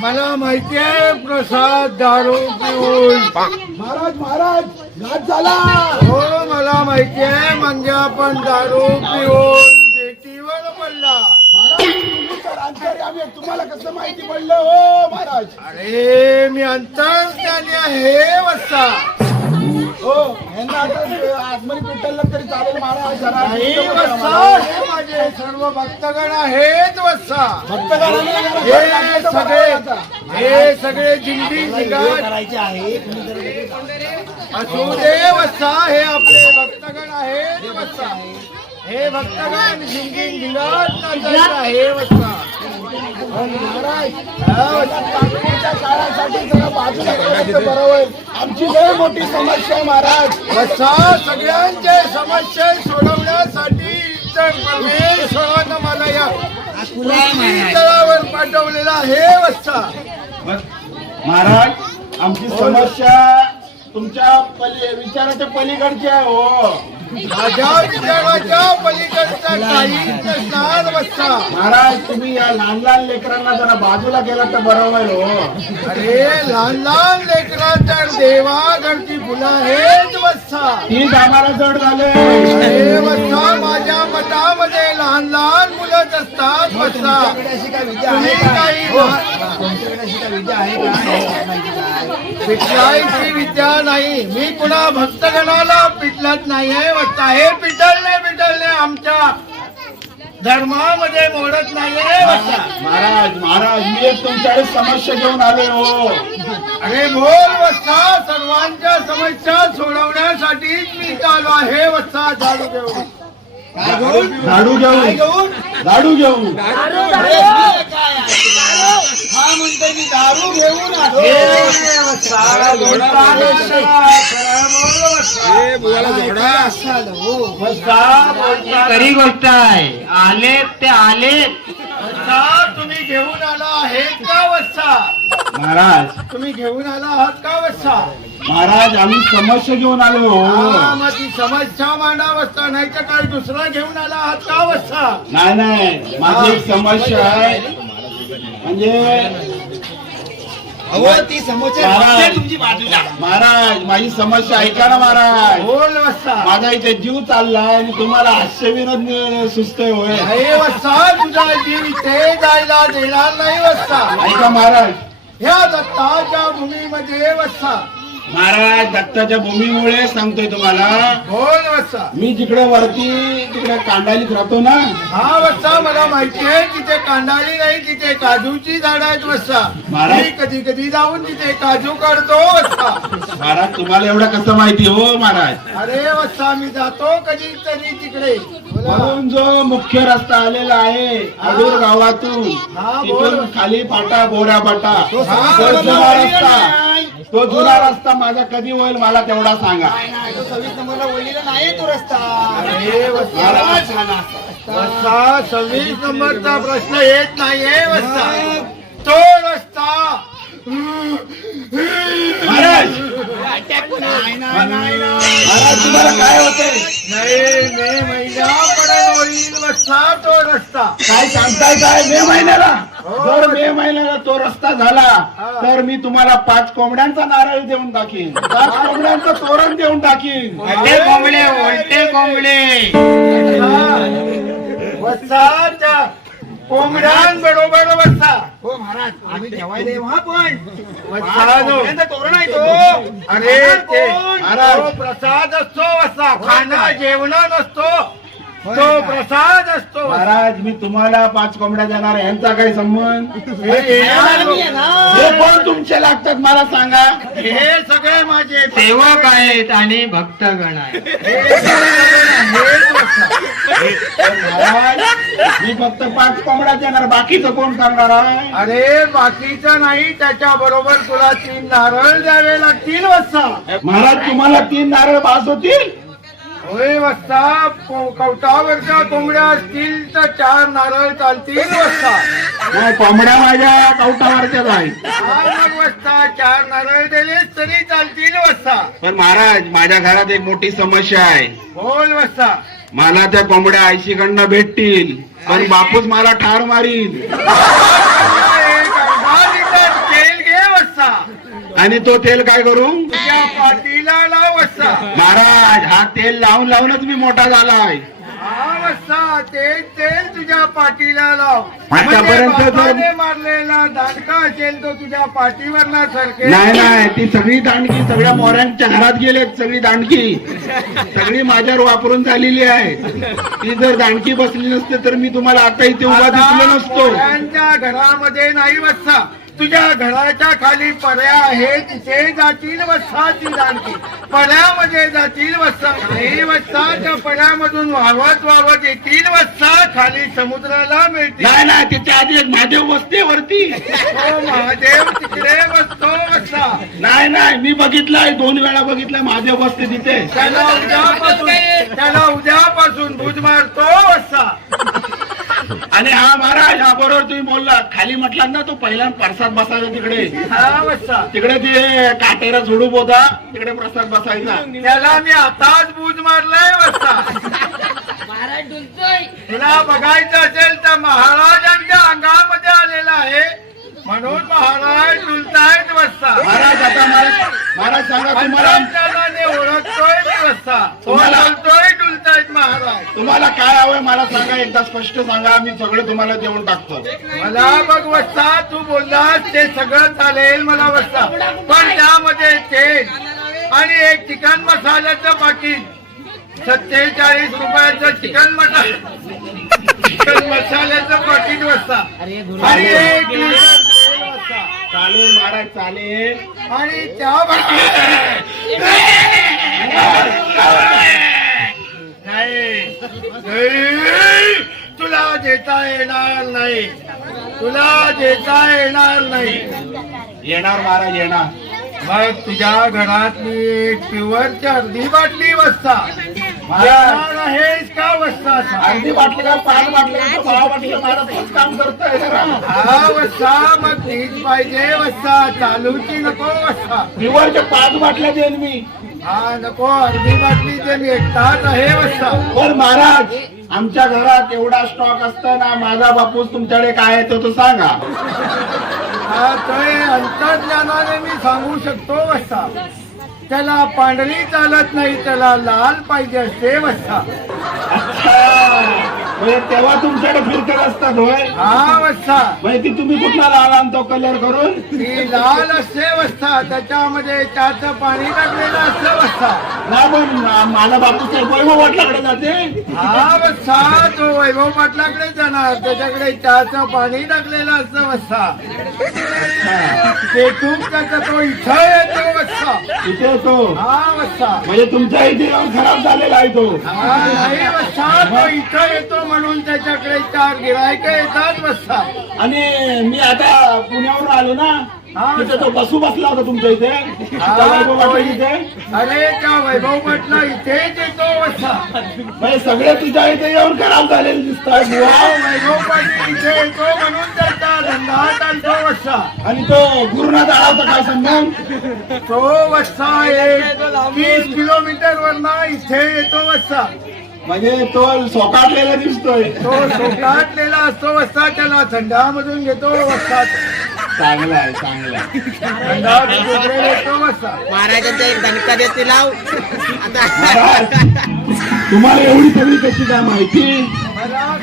मला माहितीये प्रसाद दारू पिऊन. महाराज महाराज घात झाला. हो मला माहितीये म्हणजे आपण दारू पिऊन जेटीवर पडला. तुम्हाला कसं माहिती पडलं? हो महाराज. अरे मी अंतर्ज्ञानी आहे वस्ता हो यांना आता आजमनी तरी चालेल महाराज. हे सर्व भक्तगण आहेत वस्ता भक्तगणांनी जरा हे सगळे. हे सगळे जिंदी जिंगाट असू दे वस्ता हे आपले भक्तगण आहेत वस्ता हे भक्तगण आहे वस्ता हो, महाराज हो, आमची लय मोठी समस्या महाराज. सगळ्यांचे समस्या सोडवण्यासाठी तर परमेश्वरानं मला या तळावर पाठवलेला आहे वस्ता महाराज आमची समस्या तुमच्या पली विचाराच्या पलीकडची आहे हो. माझ्या विचाराच्या पलीकडचा काही वस्ता महाराज तुम्ही या लहान लहान लेकरांना जरा बाजूला गेला तर बरं होईल हो. अरे लहान लहान लेकरांच्या देवा घरची फुलं आहेत वस्ता. तीच आम्हाला जड झाले. अरे वस्ता माझ्या मतामध्ये लहान लहान मुलंच असतात वस्ता. तुम्ही काही पिटलाईची विद्या नाही. मी पुन्हा भक्तगणाला पिटलत नाहीये वस्ता हे पिटलणे पिटलणे आमच्या धर्मामध्ये मोडत नाहीये वस्ता महाराज महाराज मी एक तुमच्याकडे समस्या घेऊन आले हो. अरे बोल वस्ता सर्वांच्या समस्या सोडवण्यासाठीच मी आलो आहे वस्ता झाडू घेऊन. झाडू घेऊन. झाडू घेऊन. हा म्हणते मी दारू घेऊन आलो. खरी गोष्ट आहे आले. ते आले तुम्ही घेऊन आला आहेत का वस्ता महाराज. तुम्ही घेऊन आला आहात का वस्ता महाराज आम्ही समस्या घेऊन आलो. हा, हो मग ती समस्या मांडा वस्ता नाही तर काय दुसरा घेऊन आला आहात का वस्ता नाही नाही. माझी एक समस्या आहे. म्हणजे ती समोरच्या महाराज. तुमची बाजूला. महाराज माझी समस्या ऐका ना महाराज. बोल वस्ता माझा इथे जीव चाललाय आणि तुम्हाला हास्य विनोद सुचतोय होय. हे वस्ता तुझा जीव इथे जायला देणार नाही वस्ता ऐका महाराज. ह्या दत्ताच्या भूमीमध्ये वस्ता महाराज दत्ताच्या भूमीमुळे सांगतोय तुम्हाला. वस्ता मी जिकडे वरती तिकडे कांडालीत राहतो ना. हा वस्ता मला माहिती आहे तिथे कांदाळी नाही तिथे काजूची झाड आहेत वस्ता महाराज. मी कधी कधी जाऊन तिथे काजू काढतो महाराज तुम्हाला एवढं कसं माहिती हो महाराज? अरे वस्ता मी जातो कधी तरी तिकडे. वरून जो मुख्य रस्ता आलेला आहे अडूर गावातून. तिथून खाली फाटा बोऱ्या फाटा. तो जुना. रस्ता. तो जुना रस्ता माझा कधी होईल मला तेवढा सांगा. अरे वस्ता. वस्ता सव्वीस नंबरचा प्रश्न येत नाहीये वस्ता. तो रस्ता. महाराज. महाराज तुम्हाला काय होते नाही मे महिना होईल वस्ता तो रस्ता. काय सांगताय काय? मे महिन्याला. हो. जर मे महिन्याला तो रस्ता झाला हा. तर मी तुम्हाला पाच कोंबड्यांचा नारळ देऊन टाकीन. पाच कोंबड्यांचं तोरण देऊन टाकीन. उलटे कोंबडे उलटे कोंबडे. वस्ताच्या कोंबड्यांबरोबर वस्ता हो महाराज आम्ही जेवाय देव हा पण. वस्ता जो. तोरण आहे तो. अरे ते महाराज. तो प्रसाद असतो वस्ता खाना जेवण नसतो. तो प्रसाद असतो. महाराज मी तुम्हाला पाच कोंबड्या देणार आहे. यांचा काही संबंध? हे येणार लोक- हे कोण तुमचे लागतात मला सांगा? हे सगळे माझे सेवक आहेत आणि भक्तगण आहेत. हे. महाराज मी फक्त पाच कोंबड्या देणार. बाकीचं कोण करणार आहे? अरे बाकीचं नाही. त्याच्या बरोबर तुला तीन नारळ द्यावे लागतील वस्ता महाराज तुम्हाला तीन नारळ पास होतील? होय वस्ता को- कवटावरच्या कोंबड्या असतील तर चार नारळ चालतील वस्ता. नाही कोंबड्या माझ्या कवटावरच्याच आहेत. हा मग वस्ता चार नारळ दिले तरी चालतील वस्ता. पण महाराज माझ्या घरात एक मोठी समस्या आहे. बोल वस्ता. मला त्या कोंबड्या आयशीकडनं भेटतील पण बापूस मला ठार मारीन एक अर्धा लिटर तेल घे वस्ता आणि तो तेल काय करू? तुझ्या पाठीला लाव वस्ता महाराज हा तेल लावून लावूनच मी मोठा झालाय. हा वस्ता ते तेल तुझ्या पाठीला लाव. आतापर्यंत म्हणजे मारलेला दांडका असेल तो तुझ्या पाठीवर ना सरके नाही नाही ती सगळी दांडकी सगळ्या मोऱ्यांच्या घरात गेलेत सगळी दांडकी. सगळी माझ्यावर वापरून झालेली आहे. ती जर दांडकी बसली नसते तर मी तुम्हाला आता इथे उभा दिसलो नसतो. घरामध्ये नाही वस्ता तुझ्या घराच्या खाली पर्या आहे तिथे जातील वस्ताची दांडकी पर्यामध्ये जातील वस्ता काही वस्ता त्या पर्यामधून वाहवत वाहवत येतील वस्ता खाली समुद्राला मिळतील. नाही नाही त्याच्या आधी एक महादेव बसते वरती. तो महादेव तिकडे बसतो वस्ता नाही नाही मी बघितलाय दोन वेळा बघितलाय महादेव बसते तिथे. त्याला उद्यापासून त्याला उद्यापासून भूज मारतो वस्ता आणि हा महाराज हा बरोबर तुम्ही बोलला खाली म्हटलात ना तो पहिला प्रसाद बसायचा तिकडे. हा वस्ता तिकडे ते काटेरा झुडूप होता तिकडे प्रसाद बसायचा. त्याला मी आताच भूज मारलाय वस्ता तुला बघायचं असेल तर महाराजांच्या अंगामध्ये आलेला आहे. म्हणून महाराज डुलतायत वस्ता महाराज आता महाराज महाराज सांगा तुम्हाला. ओळखतोय वस्ता तुम्हाला- तुम्हाला काय हवंय मला सांगा एकदा स्पष्ट सांगा मी सगळं तुम्हाला देऊन टाकतो. मला बघ वस्ता तू बोललास ते सगळं चालेल मला वस्ता पण त्यामध्ये तेल आणि एक चिकन मसाल्याचं पाकिट सत्तेचाळीस रुपयाचं चिकन मटन चिकन मसाल्याचं पाकिट वस्ता आणि एक लिटर तेल वस्ता चालेल महाराज चालेल. आणि त्या नाही. तुला देता येणार नाही. तुला देता येणार नाही. येणार महाराज येणार. मग तुझ्या घरातली एक प्युअरची अर्धी बाटली वस्ता महाराज. आहेस का वस्ता अर्धी बाटली का? पाच बाटली का? सहा बाटली का? महाराज तोच काम करतोय. हा वस्ता मग तीच पाहिजे वस्ता चालूची नको वस्ता पिवरच्या पाच बाटल्या देईन मी. हा नको अर्धी बाटली ते. वस्ता. पण महाराज आमच्या घरात एवढा स्टॉक असताना माझा बापूस तुमच्याकडे काय आहे तो तो सांगा. हा अंतर्ज्ञानाने मी सांगू शकतो वस्ता. त्याला पांढरी चालत नाही त्याला लाल पाहिजे असते वस्ता. अच्छा. म्हणजे तेव्हा तुमच्याकडे फिरकत असतात होय. हा वस्ता म्हणजे ती तुम्ही कुठला लाल आणतो कलर करून? ती लाल असते वस्ता त्याच्यामध्ये त्याचं पाणी टाकलेलं असतं वस्ता नाही पण माझा बापू साहेब वैभव वाटल्याकडे जाते. हा वस्ता तो वैभव पाटलाकडे जाणार त्याच्याकडे चहाचं पाणी टाकलेलं असतं वस्ता ते तूप त्याचा तो इथं येतो वस्ता तिथे तो हा वस्ता म्हणजे तुमच्या इथे येऊन खराब झालेला आहे तो. हा, नाही वस्ता तो इथं येतो म्हणून त्याच्याकडे चार गिरायक येतात वस्ता आणि मी आता पुण्यावरून आलो ना हा. तिथे तो बसू बसला होता तुमच्या इथे. हा, त्या वैभव इथे. अरे त्या वैभव पाटला इथेच येतो म्हणजे सगळे तुझ्या इथे येऊन खराब झालेले दिसतात. हा, बुवा. वैभव पाटील इथे येतो म्हणून त्याचा धंदा वस्ता आणि तो गुरुनाथ आळाचा काय संबंध तो वस्ता एक तीस किलोमीटर वरना इथे येतो वस्ता म्हणजे तो सोकाटलेला दिसतोय. तो सोकाटलेला असतो वस्ता त्याला थंडामधून घेतो वस्ता. चांगला आहे चांगला आहे. थंडामधून घेतो वस्ता. महाराजांचा एक दणका देते लाव. तुम्हाला एवढी सगळी कशी काय माहिती? मला